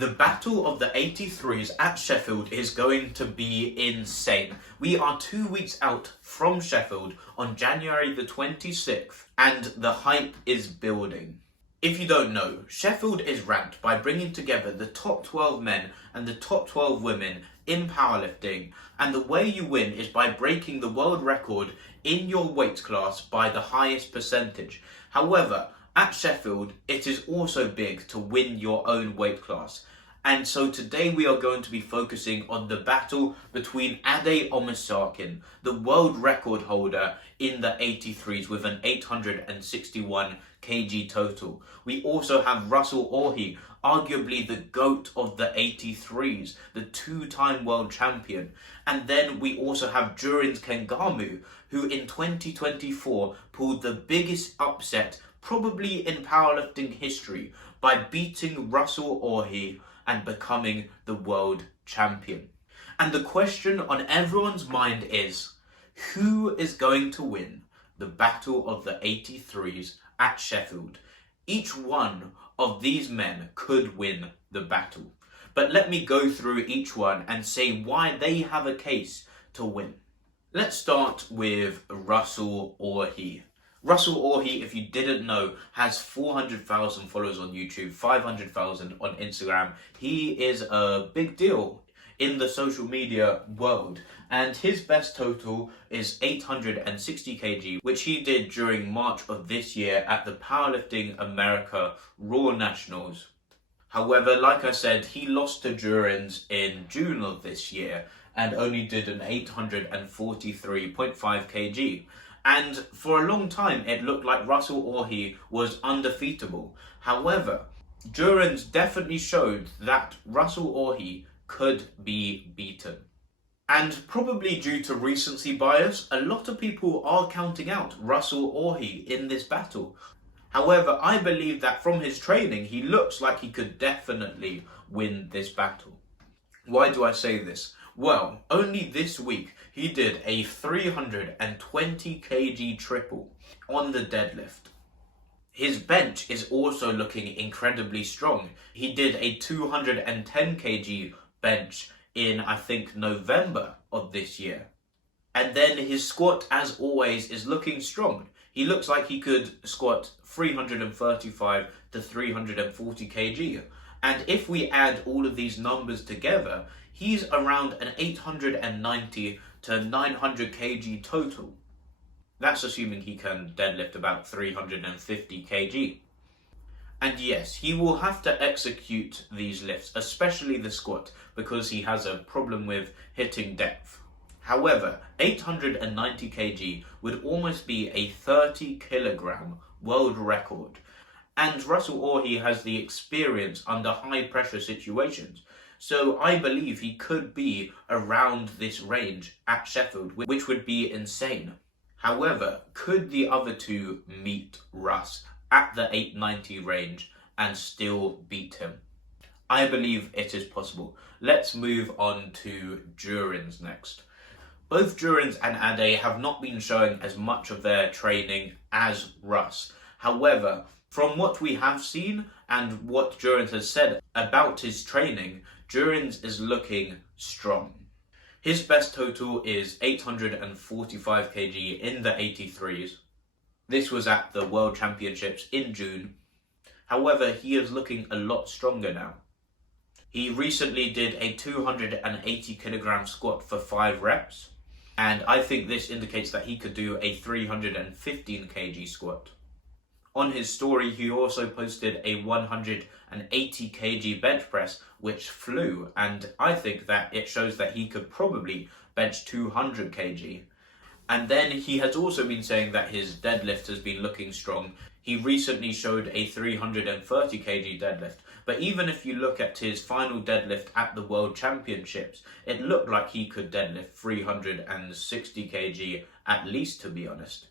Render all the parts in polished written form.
The battle of the 83s at Sheffield is going to be insane. We are 2 weeks out from Sheffield on January the 26th, and the hype is building. If you don't know, Sheffield is ranked by bringing together the top 12 men and the top 12 women in powerlifting, and the way you win is by breaking the world record in your weight class by the highest percentage. However, at Sheffield, it is also big to win your own weight class. And so today we are going to be focusing on the battle between Omisakin, the world record holder in the 83s with an 861 kg total. We also have Russell Orhii, arguably the GOAT of the 83s, the two-time world champion. And then we also have Jurins Kengamu, who in 2024 pulled the biggest upset probably in powerlifting history by beating Russell Orhii and becoming the world champion. And the question on everyone's mind is, who is going to win the battle of the 83s at Sheffield? Each one of these men could win the battle. But let me go through each one and say why they have a case to win. Let's start with Russell Orhii. Russell Orhii, if you didn't know, has 400,000 followers on YouTube, 500,000 on Instagram. He is a big deal in the social media world, and his best total is 860 kg, which he did during March of this year at the Powerlifting America Raw Nationals. However, like I said, he lost to Jurins in June of this year and only did an 843.5 kg. And for a long time, it looked like Russell Orhii was undefeatable. However, Jurins definitely showed that Russell Orhii could be beaten. And probably due to recency bias, a lot of people are counting out Russell Orhii in this battle. However, I believe that from his training, he looks like he could definitely win this battle. Why do I say this? Well, only this week, he did a 320 kg triple on the deadlift. His bench is also looking incredibly strong. He did a 210 kg bench in, I think, November of this year. And then his squat, as always, is looking strong. He looks like he could squat 335 to 340 kg. And if we add all of these numbers together, he's around an 890 to 900 kg total. That's assuming he can deadlift about 350 kg. And yes, he will have to execute these lifts, especially the squat, because he has a problem with hitting depth. However, 890 kg would almost be a 30 kilogram world record. And Russell Orhii has the experience under high pressure situations. So I believe he could be around this range at Sheffield, which would be insane. However, could the other two meet Russ at the 890 range and still beat him? I believe it is possible. Let's move on to Jurins next. Both Jurins and Ade have not been showing as much of their training as Russ. However, from what we have seen and what Jurins has said about his training, Jurins is looking strong. His best total is 845 kg in the 83s. This was at the World Championships in June. However, he is looking a lot stronger now. He recently did a 280 kilogram squat for 5 reps. And I think this indicates that he could do a 315 kg squat. On his story, he also posted a 180 kg bench press, which flew, and I think that it shows that he could probably bench 200 kg. And then he has also been saying that his deadlift has been looking strong. He recently showed a 330 kg deadlift, but even if you look at his final deadlift at the World Championships, it looked like he could deadlift 360 kg at least, to be honest.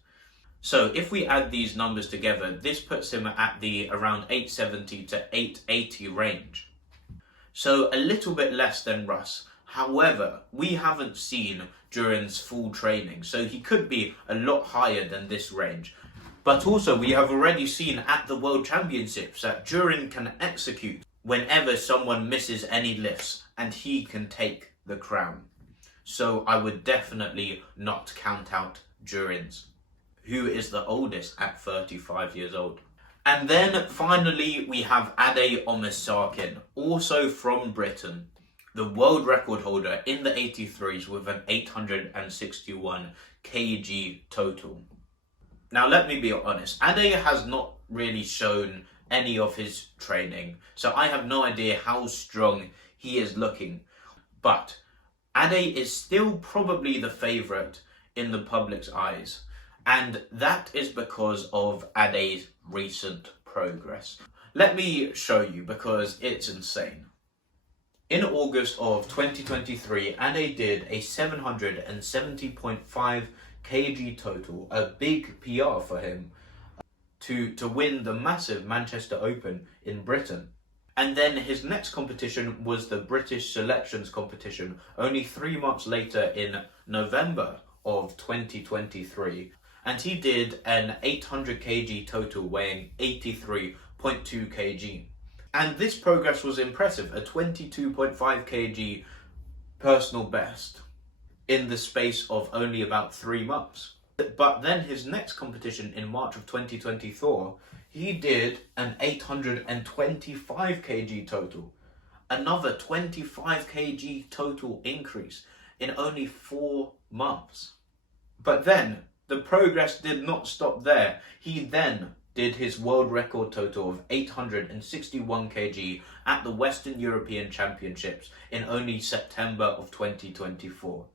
So if we add these numbers together, this puts him at the around 870 to 880 range. So a little bit less than Russ. However, we haven't seen Jurins' full training, so he could be a lot higher than this range. But also we have already seen at the World Championships that Jurins can execute whenever someone misses any lifts, and he can take the crown. So I would definitely not count out Jurins, who is the oldest at 35 years old. And then finally we have Omisakin, also from Britain, the world record holder in the 83s with an 861 kg total. Now let me be honest, Ade has not really shown any of his training, so I have no idea how strong he is looking. But Ade is still probably the favourite in the public's eyes, and that is because of Ade's recent progress. Let me show you, because it's insane. In August of 2023, Ade did a 770.5 kg total, a big PR for him, to win the massive Manchester Open in Britain. And then his next competition was the British Selections competition, only 3 months later in November of 2023. And he did an 800 kg total, weighing 83.2 kg. And this progress was impressive, a 22.5 kg personal best in the space of only about 3 months. But then his next competition in March of 2024, he did an 825 kg total. Another 25 kg total increase in only 4 months. But then the progress did not stop there. He then did his world record total of 861 kg at the Western European Championships in only September of 2024.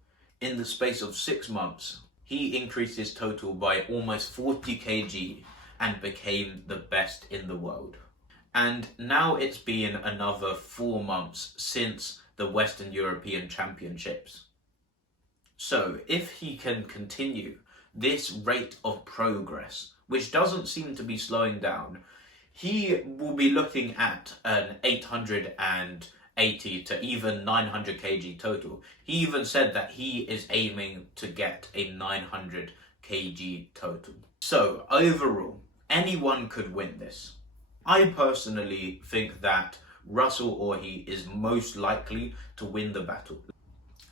In the space of 6 months, he increased his total by almost 40 kg and became the best in the world. And now it's been another 4 months since the Western European Championships. So if he can continue this rate of progress, which doesn't seem to be slowing down, he will be looking at an 880 to even 900 kg total. He even said that he is aiming to get a 900 kg total. So overall, anyone could win this. I personally think that Russell Orhii is most likely to win the battle.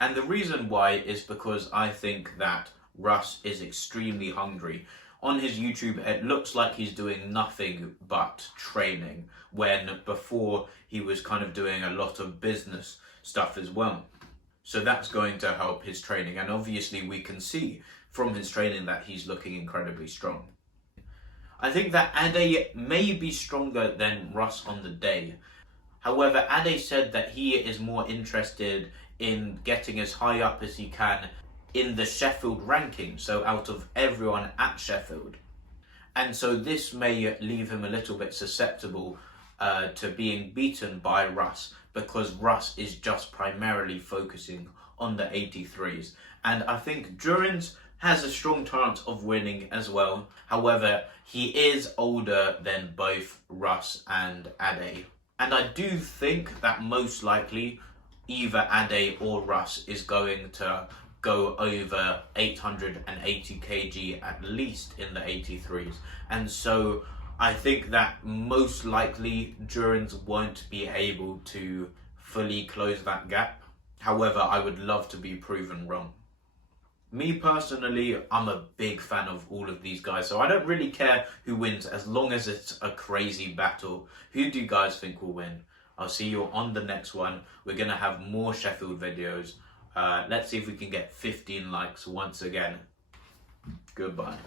And the reason why is because I think that Russ is extremely hungry. On his YouTube, it looks like he's doing nothing but training, when before he was kind of doing a lot of business stuff as well. So that's going to help his training, and obviously we can see from his training that he's looking incredibly strong. I think that Ade may be stronger than Russ on the day. However, Ade said that he is more interested in getting as high up as he can in the Sheffield ranking, so out of everyone at Sheffield. And so this may leave him a little bit susceptible to being beaten by Russ, because Russ is just primarily focusing on the 83s. And I think Jurins has a strong chance of winning as well. However, he is older than both Russ and Ade. And I do think that most likely either Ade or Russ is going to go over 880 kg at least in the 83s. And so I think that most likely Jurins won't be able to fully close that gap. However, I would love to be proven wrong. Me personally, I'm a big fan of all of these guys, so I don't really care who wins as long as it's a crazy battle. Who do you guys think will win? I'll see you on the next one. We're going to have more Sheffield videos. Let's see if we can get 15 likes once again. Goodbye.